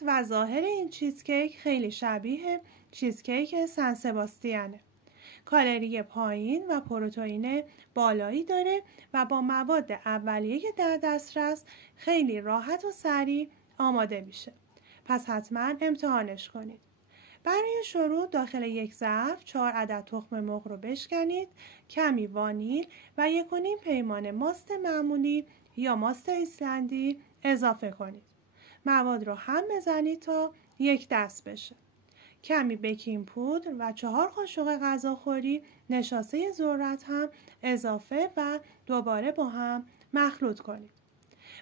بافت و ظاهر این چیزکیک خیلی شبیه چیزکیک سن سباستیانه. کالری پایین و پروتئین بالایی داره و با مواد اولیه در دسترس خیلی راحت و سریع آماده میشه. پس حتما امتحانش کنید. برای شروع داخل یک ظرف 4 عدد تخم مرغ رو بشکنید، کمی وانیل و 1.5 پیمانه ماست معمولی یا ماست ایسلندی اضافه کنید. مواد رو هم بزنید تا یک دست بشه. کمی بیکینگ پودر و 4 قاشق غذاخوری نشاسته ذرت هم اضافه و دوباره با هم مخلوط کنید.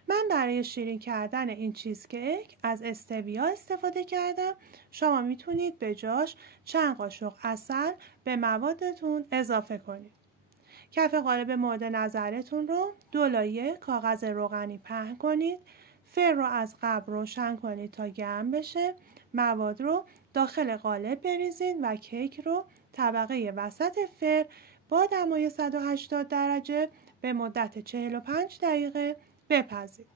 من برای شیرین کردن این چیزکیک از استویا استفاده کردم. شما میتونید به جاش چند قاشق عسل به موادتون اضافه کنید. کف قالب مورد نظرتون رو 2 لایه کاغذ روغنی پهن کنید. فر رو از قبل روشن کنید تا گرم بشه. مواد رو داخل قالب بریزید و کیک رو طبقه وسط فر با دمای 180 درجه به مدت 45 دقیقه بپزید.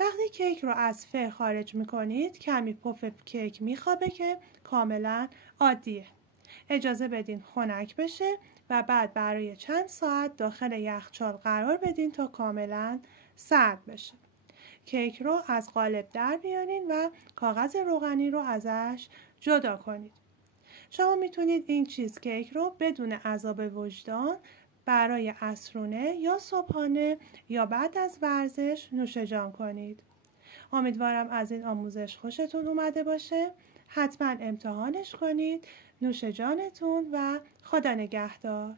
وقتی کیک رو از فر خارج میکنید کمی پف کیک میخوابه که کاملا عادیه. اجازه بدین خنک بشه و بعد برای چند ساعت داخل یخچال قرار بدین تا کاملا سرد بشه. کیک رو از قالب در بیارین و کاغذ روغنی رو ازش جدا کنید. شما میتونید این چیزکیک رو بدون عذاب وجدان برای عصرونه یا صبحانه یا بعد از ورزش نوش جان کنید. امیدوارم از این آموزش خوشتون اومده باشه. حتما امتحانش کنید. نوش جانتون و خدا نگهدار.